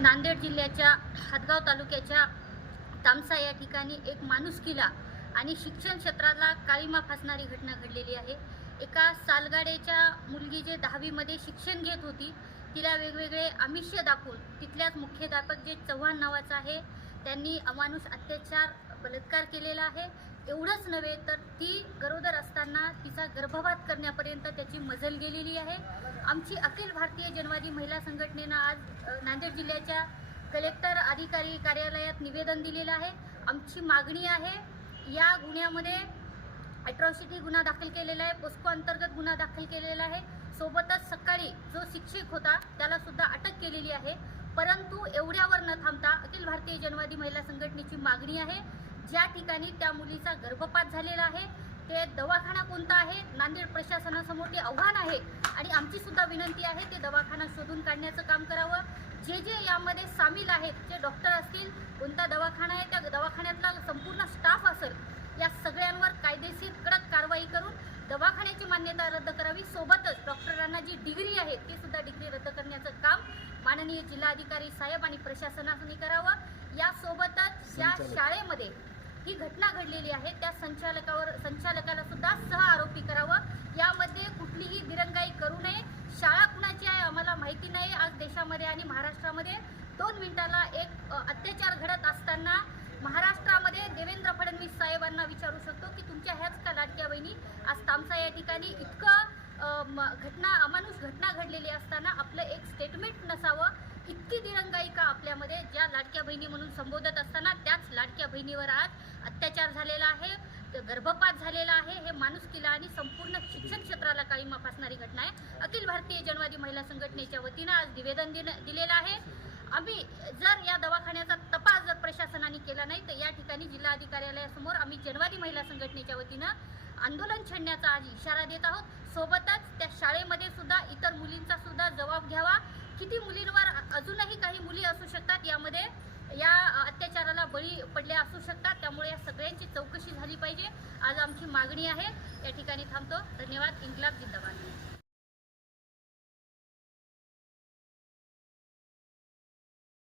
नांदेड जिल्ह्याच्या हदगाव तालुक्याच्या तामसा या ठिकाणी एक माणुसकीला आणि शिक्षण क्षेत्राला काळीमा फासणारी घटना घडलेली आहे. एका सालगाड्याच्या मुलगी जे दहावीमध्ये शिक्षण घेत होती तिला वेगवेगळे आमिष्य दाखवून तिथल्याच मुख्याध्यापक जे चव्हाण नावाचा आहे त्यांनी अमानुष अत्याचार बलात्कार केलेला आहे. एवढंच नव्हे तर ती गरोदर असताना तिचा गर्भपात करण्यापर्यंत त्याची मजल गेलेली आहे. आमची अखिल भारतीय जनवादी महिला संघटनेनं आज नांदेड जिल्ह्याच्या कलेक्टर अधिकारी कार्यालयात निवेदन दिलेलं आहे. आमची मागणी आहे या गुन्ह्यामध्ये ॲट्रॉसिटी गुन्हा दाखल केलेला आहे पोस्को अंतर्गत गुन्हा दाखल केलेला आहे. सोबतच सकाळी जो शिक्षक होता त्याला सुद्धा अटक केलेली आहे. परंतु एवढ्यावर न थांबता अखिल भारतीय जनवादी महिला संघटनेची मागणी आहे. ज्या ठिकाणी त्या मुलीचा गर्भपात झालेला आहे ते दवाखाना कोणता आहे? नांदेड प्रशासनासमोर ते आव्हान आहे. आणि आमची सुद्धा विनंती आहे ते दवाखाना शोधून काढण्याचं काम करावं. जे जे यामध्ये सामील आहेत जे डॉक्टर असतील कोणता दवाखाना आहे त्या दवाखान्यातला संपूर्ण स्टाफ असेल या सगळ्यांवर कायदेशीर कडक कारवाई करून दवाखान्याची मान्यता रद्द करावी. सोबतच डॉक्टरांना जी डिग्री आहे ती सुद्धा डिग्री रद्द करण्याचं काम माननीय जिल्हाधिकारी साहेब आणि प्रशासनाने करावं. यासोबतच संचालक. शाळेमध्ये ही घटना घडलेली आहे. त्या संचालकावर संचालकाला सुद्धा सह आरोपी करावं. यामध्ये कुठलीही दिरंगाई करू नये. शाळा कुणाची आहे आम्हाला माहिती नाही. आज देशामध्ये आणि महाराष्ट्रामध्ये दोन मिनिटाला एक अत्याचार घडत असताना महाराष्ट्रामध्ये देवेंद्र फडणवीस साहेबांना विचारू शकतो की तुमच्या ह्याच का लाडक्या बहिणी? आज तामसा या ठिकाणी इतकं घटना अमानुष घटना घडलेली असताना आपलं एक स्टेटमेंट नसावं. इतकी दिरंगाई का आपल्यामध्ये ज्या लाडक्या बहिणी म्हणून संबोधत असताना त्याच लाडक्या बहिणीवर आज अत्याचार झालेला आहे गर्भपात झालेला आहे हे माणुसकीला आणि संपूर्ण शिक्षण क्षेत्राला काळीमा फासणारी घटना आहे. अखिल भारतीय जनवादी महिला संघटनेच्या वतीनं आज निवेदन दिलेलं आहे. आम्ही जर या दवाखान्याचा तपास जर प्रशासनाने केला नाही तर या ठिकाणी जिल्हाधिकार्यालयासमोर आम्ही जनवादी महिला संघटनेच्या वतीनं आंदोलन छेडण्याचा आज इशारा देत आहोत. सोबतच त्या शाळेमध्ये सुद्धा या अत्याचाराला बळी पडले असू शकतात. त्यामुळे या सगळ्यांची चौकशी झाली पाहिजे. आज आमची मागणी आहे. या ठिकाणी थांबतो. धन्यवाद. इन्कलाब जिंदाबाद.